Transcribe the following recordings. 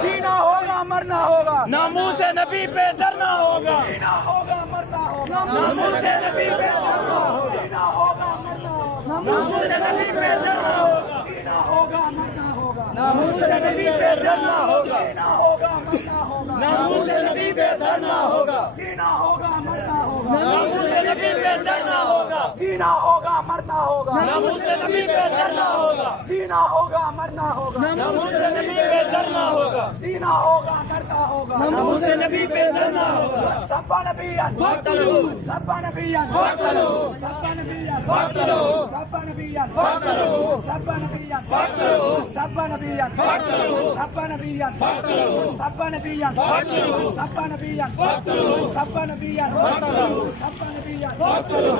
जीना होगा मरना होगा, नामूस से नबी पे डरना होगा, जीना होगा मरना होगा, नामूस से नबी पे डरना होगा, जीना होगा मरना होगा, नामूस से नबी पे डरना होगा, जीना होगा मरना होगा, नामूस से नबी पे डरना होगा, जीना होगा मरना होगा, नामूस से नबी पे डरना होगा, जीना होगा मरना होगा, नामूस से नबी पे डरना होगा, जीना होगा मरना होगा, नामूसे नबी पे डरना होगा, जीना होगा मरना होगा, नामूसे नबी पे डरना होगा, जीना होगा मरना होगा, नामूसे नबी पे डरना होगा। सब्बा नबिय्यन वक्तलू, सब्बा नबिय्यन वक्तलू, सब्बा नबिय्यन वक्तलू, सब्बा नबिय्यन वक्तलू, सब्बा नबिय्यन वक्तलू, सब्बा नबिय्यन वक्तलू, सब्बा नबिय्यन वक्तलू, सब्बा नबिय्यन वक्तलू, सब्बा नबिय्यन वक्तलू, सब्बा नबिय्यन वक्तलू, सब्बा नबिय्यन वक्तलू, सब्बा नबिय्यन वक्तलू,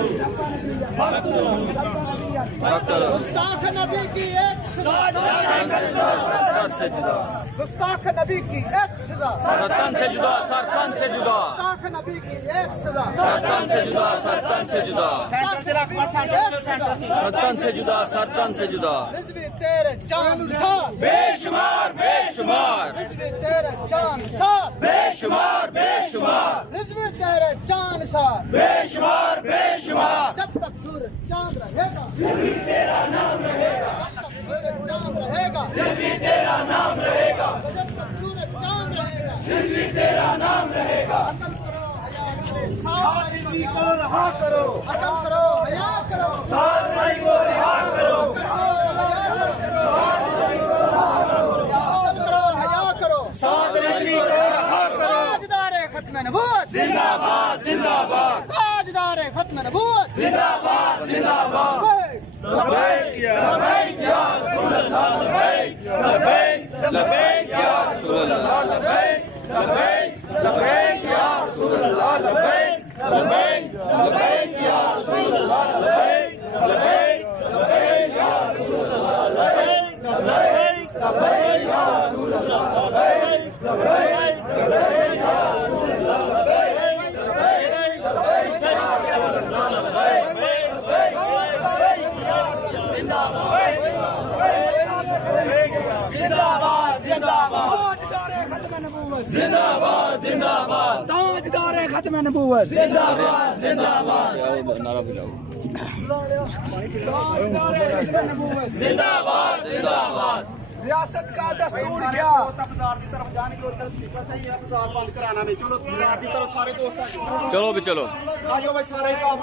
सब्बा नबिय्यन वक्तलू। गुस्ताख नबी की एक सजा, सरतन से जुदा, गुस्ताख नबी की एक सजा, सरतन से जुदा, सरतन से जुदा, गुस्ताख नबी की एक सजा, सरतन से जुदा, सरतन से जुदा, सरतन से जुदा, सरतन से जुदा। रिज़्वी तेरे जान निसार, बेशुमार बेशुमार, रिज़्वी तेरे जान निसार, बेशुमार बेशुमार, रिज़्वी तेरे जान निसार, बेशुमार बेशुमार। जब तक सूरज चांद रहेगा, तेरा नाम रहेगा, जब तक सूरज चांद रहेगा, रिज़वी तेरा नाम रहेगा, जब तक सूरज चांद रहेगा, रिज़वी तेरा नाम रहेगा। अकल करो हया करो, साथ रिज़वी को रहा करो, अकल करो हया करो, साथ भाई को रहा करो, साथ रिज़वी को रहा करो। ताजदारे खत्म नबूवत जिंदाबाद जिंदाबाद, ताजदारे खत्म नबूवत जिंदाबाद जिंदाबाद। लबैक या रसूल अल्लाह, लबैक लबैक लबैक या रसूल अल्लाह, लबैक लबैक लबैक या रसूल अल्लाह, लबैक लबैक लबैक या रसूल अल्लाह, लबैक लबैक लबैक या रसूल अल्लाह, लबैक लबैक लबैक या रसूल अल्लाह, लबैक लबैक लबैक या रसूल अल्लाह, लबैक लबैक लबैक या रसूल अल्लाह, लबैक जिंदाबाद जिंदाबाद, ताजदारे खत्म नबूवत जिंदाबाद जिंदाबाद, ताजदारे खत्म नबूवत जिंदाबाद जिंदाबाद, नारा बुलाओ, ताजदारे खत्म नबूवत जिंदाबाद जिंदाबाद। रियासत का दस्तूर क्या, बाजार की तरफ जाने की तरीका सही है, बाजार बंद कराना नहीं। चलो बाजार की तरफ सारे दोस्त चलो भी चलो। आइयो भाई सारे काम।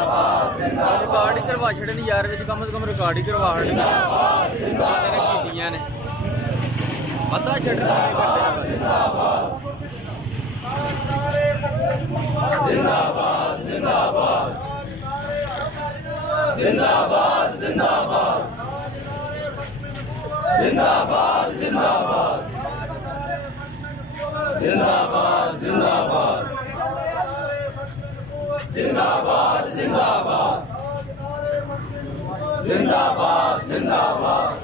रिकॉर्ड ही करवा छड़े यार कम से कम रिकॉर्ड ही करवा कीतियां ने अद्धा छड़ना जिंदाबाद जिंदाबाद जिंदाबाद जिंदाबाद जिंदाबाद जिंदाबाद जिंदाबाद जिंदाबाद जिंदाबाद जिंदाबाद जिंदाबाद जिंदाबाद जिंदाबाद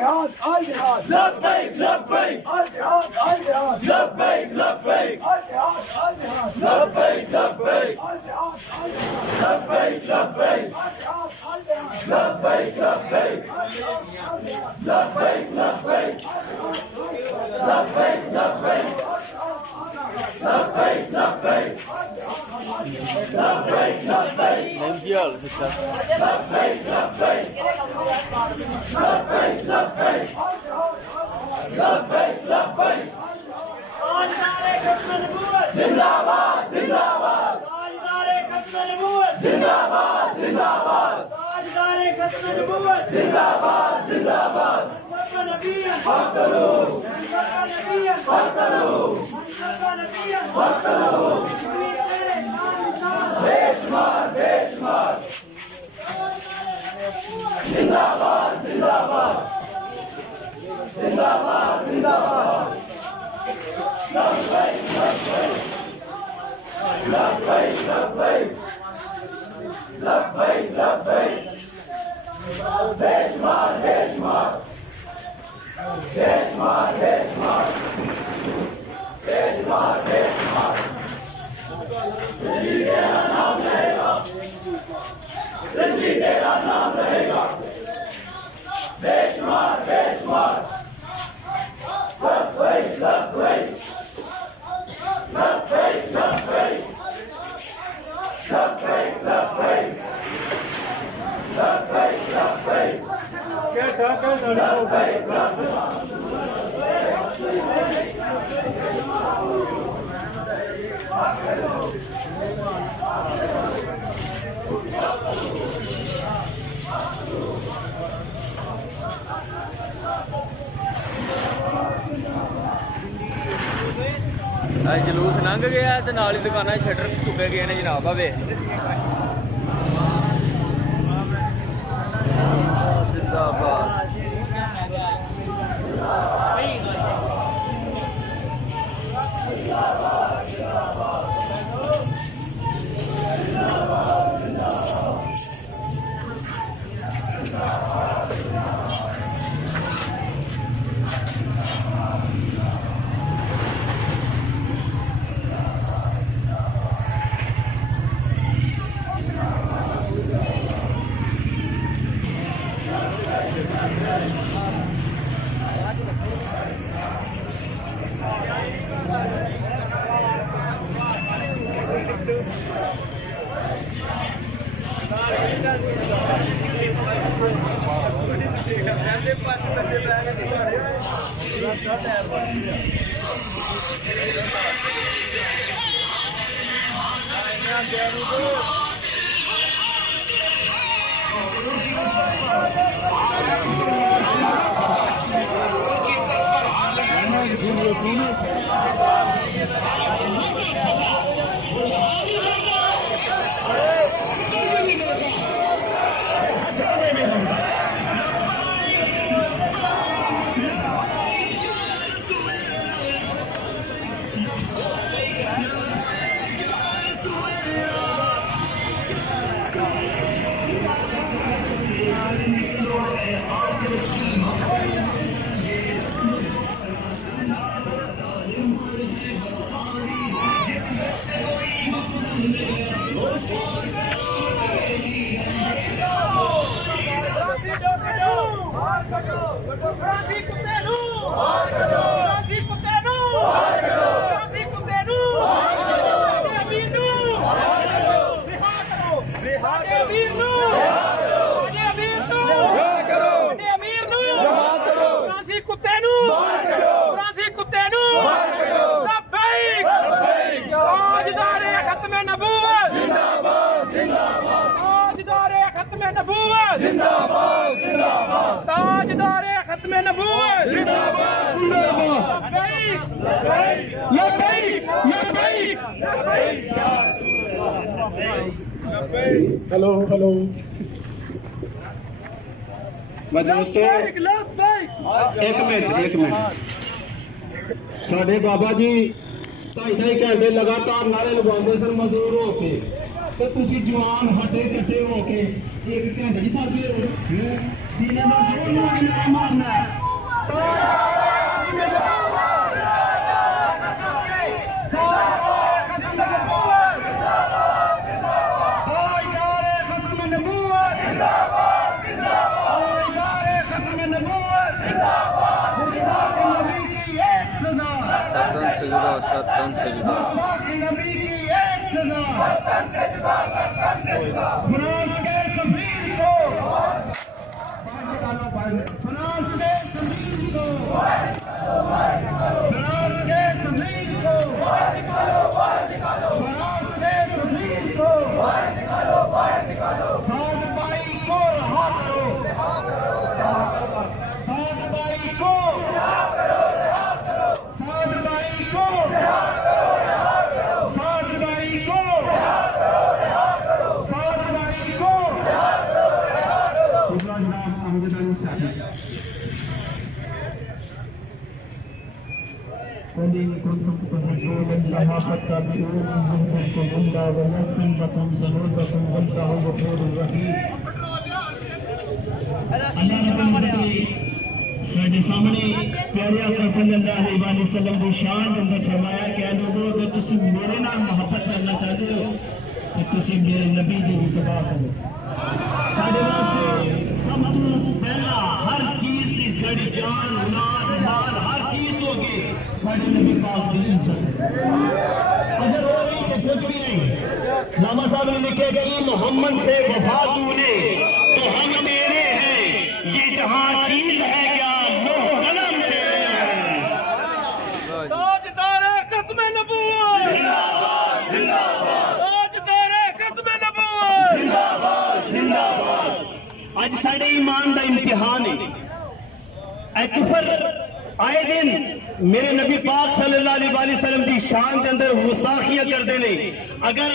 जिहाद अल जिहाद लब्बैक लब्बैक अल जिहाद अल जिहाद लब्बैक लब्बैक अल जिहाद अल जिहाद लब्बैक लब्बैक अल जिहाद अल जिहाद लब्बैक लब्बैक अल जिहाद अल जिहाद लब्बैक लब्बैक लब्बैक लब्बैक लब्बैक लब्बैक लब्बैक लब्बैक लब्बैक लब्बैक नमकीन फिक्का लब्बैक लब्बैक लब्बैक लब्बैक लब्बैक लब्बैक जिंदाबाद जिंदाबाद जिंदाबाद जिंदाबाद जिंदाबाद जिंदाबाद हक करो हक करो हक करो बेशुमार बेशुमार जिंदाबाद जिंदाबाद जिंदाबाद जिंदाबाद लब्बैक लब्बैक लब्बैक लब्बैक लब्बैक बेशुमार बेशुमार बेशुमार बेशुमार बेशुमार बेशुमार जिंदगी तेरा नाम रहेगा जिंदगी तेरा नाम रहेगा बेशुमार बेशुमार लब्बैक लब्बैक लब्बैक लब्बैक लब्बैक लब्बैक लब्बैक लब्बैक लब्बैक ਜਲੂਸ ਲੰਘ ਗਿਆ ਤੇ ਨਾਲ ਹੀ ਦੁਕਾਨਾਂ ਦੇ ਸ਼ਟਰ ਝੁਕੇ ਗਏ ਨੇ ਜਨਾਬ ਆਵੇ ਜਿੰਦਾਬਾਦ हेलो हेलो दोस्तों एक मिनट साढ़े बाबा जी 2.5 घंटे लगातार नारे लगवाते सन मजदूर होके तो तुसी जवान हटे कट्टे होके 1 घंटे नहीं सीने में जोर मारना है। सरतन से जुदा साढ़े सामने प्यारे आका सल्लल्लाहु अलैहि वसल्लम की शान अंदर फरमाया कि लोगों अगर तुम मेरे नाल मोहब्बत करना चाहते हो तो तुम मेरे नबी की इत्तबा करो। साढ़े वास्ते सब तो पहला हर चीज की साड़ी जान औलाद माल हर चीज होगी साढ़े नबी पाक की इज्जत। अगर वो नहीं तो कुछ भी नहीं। लामा साहब ने लिखे कि मोहम्मद से वफा तूने तो हम तेरे हैं, ये जहां चीज है क्या आज साढ़े ईमान का इम्तिहान है। कुफर आए दिन मेरे नबी पाक सल्लल्लाहु अलैहि वसल्लम की शान के अंदर गुस्ताखियां करते हैं। अगर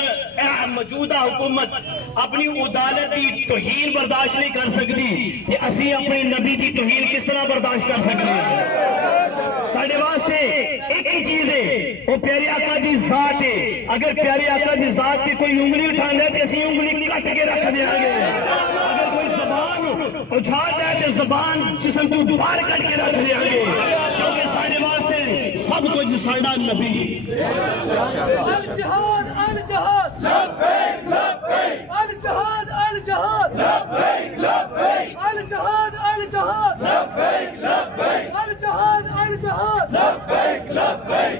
मौजूदा हुकूमत अपनी उदालत की तौहीन बर्दाश्त नहीं कर सकती तो असी अपने नबी की तौहीन किस तरह बर्दाश्त कर सकते हैं। साढ़े वास्ते एक ही चीज है, वो प्यारे आका की जात है। अगर प्यारे आका की जात की कोई उंगली उठाना तो असी उंगली कट के रख देंगे। अगर कोई जबान उछाल जाए तो जबान जिसम को बाहर कट के रख देंगे, क्योंकि साढ़े वास्ते सब कुछ साढ़ा नबी। अल जिहाद अल जिहाद लब्बैक लब्बैक अल जिहाद अल जिहाद लब्बैक लब्बैक अल जिहाद अल जिहाद लब्बैक लब्बैक अल जिहाद अल जिहाद लब्बैक लब्बैक।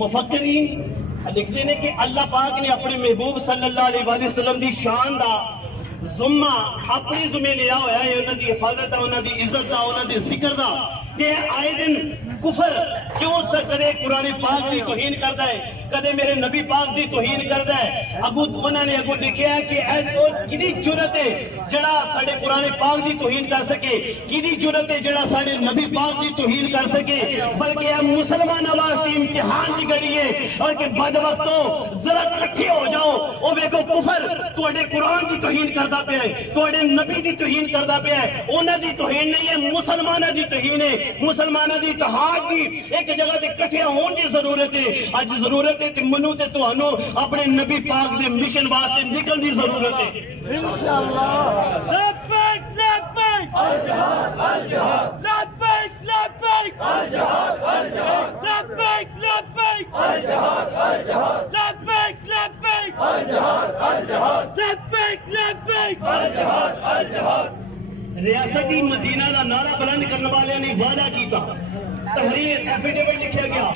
मुफक्किरीन लिखते हैं कि अल्लाह पाक ने अपने महबूब सल्लल्लाहु अलैहि वसल्लम की शान दा जुम्मा अपनी जुम्मे लिया होया है। उन्होंने हिफाजत का, उन्होंने इज्जत का, उन्होंने जिक्र का। आए दिन कुफर क्यों कदे कुरान पाक की तौहीन करता है, कदे मेरे नबी पाक की तौहीन करता है। अगू उन्होंने अगू लिखा है कि किदी जुरत है जड़ा साडे कुरान पाक की तौहीन कर सके, किदी जुरत है जड़ा साडे नबी पाक की तौहीन कर सके। बल्कि मुसलमानों वास्ते इम्तिहान की घड़ी है और कि बद वक्तों जरा इकट्ठे हो जाओ। ओ वेखो कुफर तुहाडे कुरान की तौहीन करता पिया है, तुहाडे नबी की तौहीन करता पिया है। उन्हां दी तौहीन नहीं है, मुसलमानों की तौहीन है। मुसलमानों की इत्तेहाद की एक जगह से इकट्ठे होने की जरूरत है। अज जरूरत है कि मनु ते तुहानू अपने नबी पाक के मिशन वास्ते निकलने की जरूरत है इंशाअल्लाह। लब्बैक लब्बैक अल जिहाद अल जिहाद लब्बैक लब्बैक अल जिहाद अल जिहाद लब्बैक लब्बैक अल जिहाद अल जिहाद लब्बैक लब्बैक अल जिहाद अल जिहाद लब्बैक लब्बैक अल जिहाद अल जिहाद। रियासती मदीना का नारा बुलंद करने वाले ने वादा किया, तहरीर एफिडेविट लिखा गया,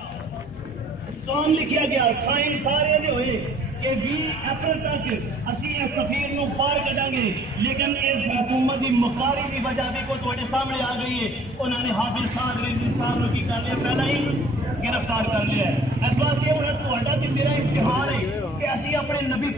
स्टॉन लिखा गया, साइन सारे जो हुए कि 20 अप्रैल तक असी इस सफीर को पार करेंगे। लेकिन इस हुकूमत की मकारी की वजह भी को तुम्हारे सामने आ गई है। उन्होंने हाफिज साहब रिजवी साहब की कर लिया, पहला ही गिरफ्तार कर लिया है। इस वास्ते मेरा इम्तिहान है कि असी अपने नबी